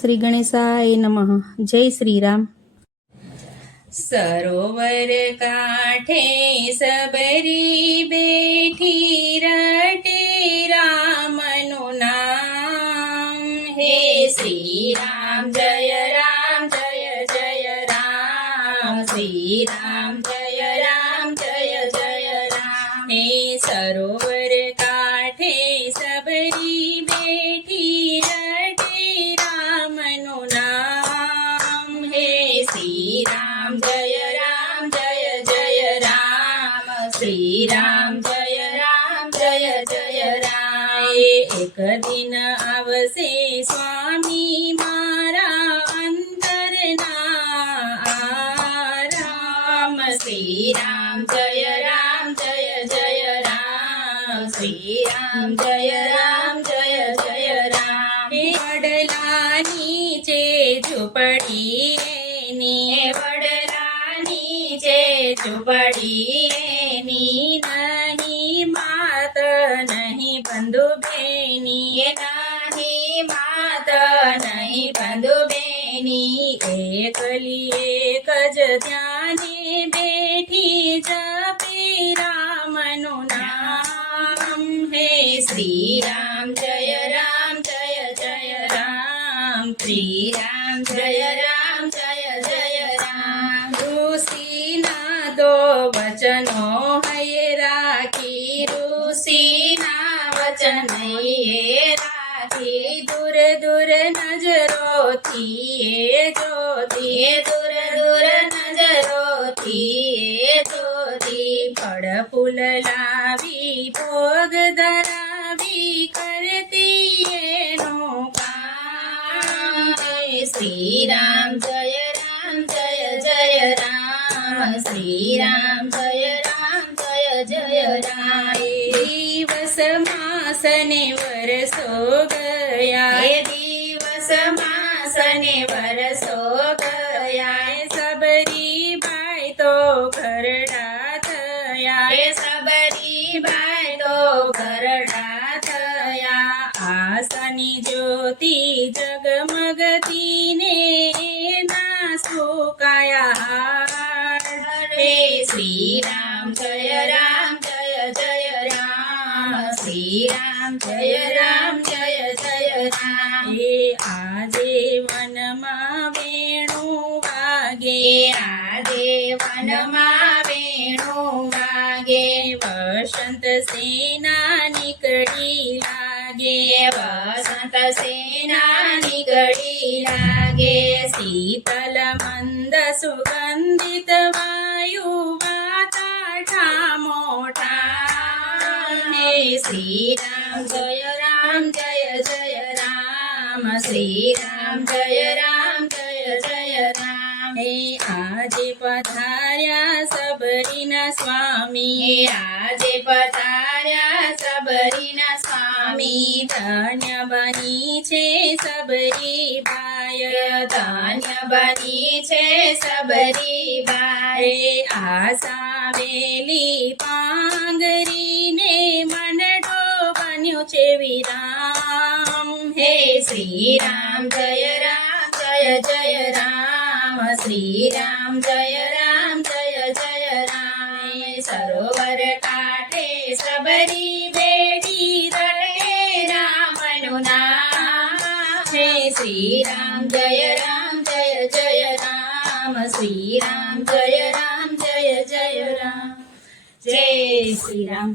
શ્રી ગણેશાય નમઃ. જય શ્રી રામ. સરોવર કાંઠે સબરી બેઠી રટે રામનું નામ. હે શ્રી રામ જય રામ જય જય રામ. શ્રી રામ જય રામ જય જય રામ. હે સરોવર કાંઠે સબરી બેઠી રટે રામનું નામ. હે શ્રી રામ જય રામ જય જય રામ. શ્રી રામ જય રામ જય જય રામ. એક દિન આવશે સ્વામી મારા અંતરના આરામ. શ્રી રામ જય રામ જય જય રામ. શ્રી રામ જય રામ જય જય રામ. વડલા નીચે ઝૂંપડી એની, વડલા નીચે ઝૂંપડી એની, નહીં માત નહીં બંધુ બેની, નહીં માત નહીં બંધુ બેની. એકલી એક જ ધ્યાને બેઠી જપે રામનું નામ. હે શ્રી રામ જય રામ જય જય રામ. શ્રી રામ જય રામ જય જય રામ. ઋષિના દો વચનો હૈ રાખી, ઋષિના વચન હૈ રાખી. દૂર દૂર નજરોથી એ જોતી, દૂર દૂર નજરોથી એ જોતી. ફળ ફૂલ લાવી ભોગ ધરાવી કરતી એનું કામ. શ્રી રામ જય રામ જય જય રામ. શ્રી રામ જય રામ જય જય રામ. દિવસ માસ ને વરસો ગયા, દિવસ માસ ને વરસો ગયા. સબરી બાઈ તો ઘરડા થયા, સબરી બાઈ તો ઘરડા થયા. આશાની જ્યોતિ જગમગતી ને ના સુકાયા હાડ. હે શ્રી રામ જય રામ જય જય રામ. શ્રી રામ જય રામ જય જય રામ. હે આજે વનમાં વેણું વાગે, આજે વનમાં વેણું વાગે. વસંત સેના નીકળી લાગે, વસંત સેના નીકળી લાગે. શીતલ મંદ સુગંધિત વાયુ વાતા ઠામો ઠામ. હે શ્રી રામ જય રામ જય જય રામ. શ્રી રામ જય રામ જય જય રામ. હે આજે પધાર્યા સબરીના સ્વામી, આજે પધાર્યા સબરીના સ્વામી. ધન્ય બની છે સબરી બાય, ધન્ય બની છે સબરી બાય. આસાવેલી પાંગરીને મનડો બન્યો છે વિરામ. હે શ્રી રામ જય રામ જય જય રામ. શ્રી રામ જય રામ જય જય રામ. સરોવર કાંઠે સબરી બેઠી રટે રામનું નામ. હે શ્રી રામ જય રામ જય જય રામ. શ્રી રામ જય રામ જય જય રામ. જય શ્રી રામ.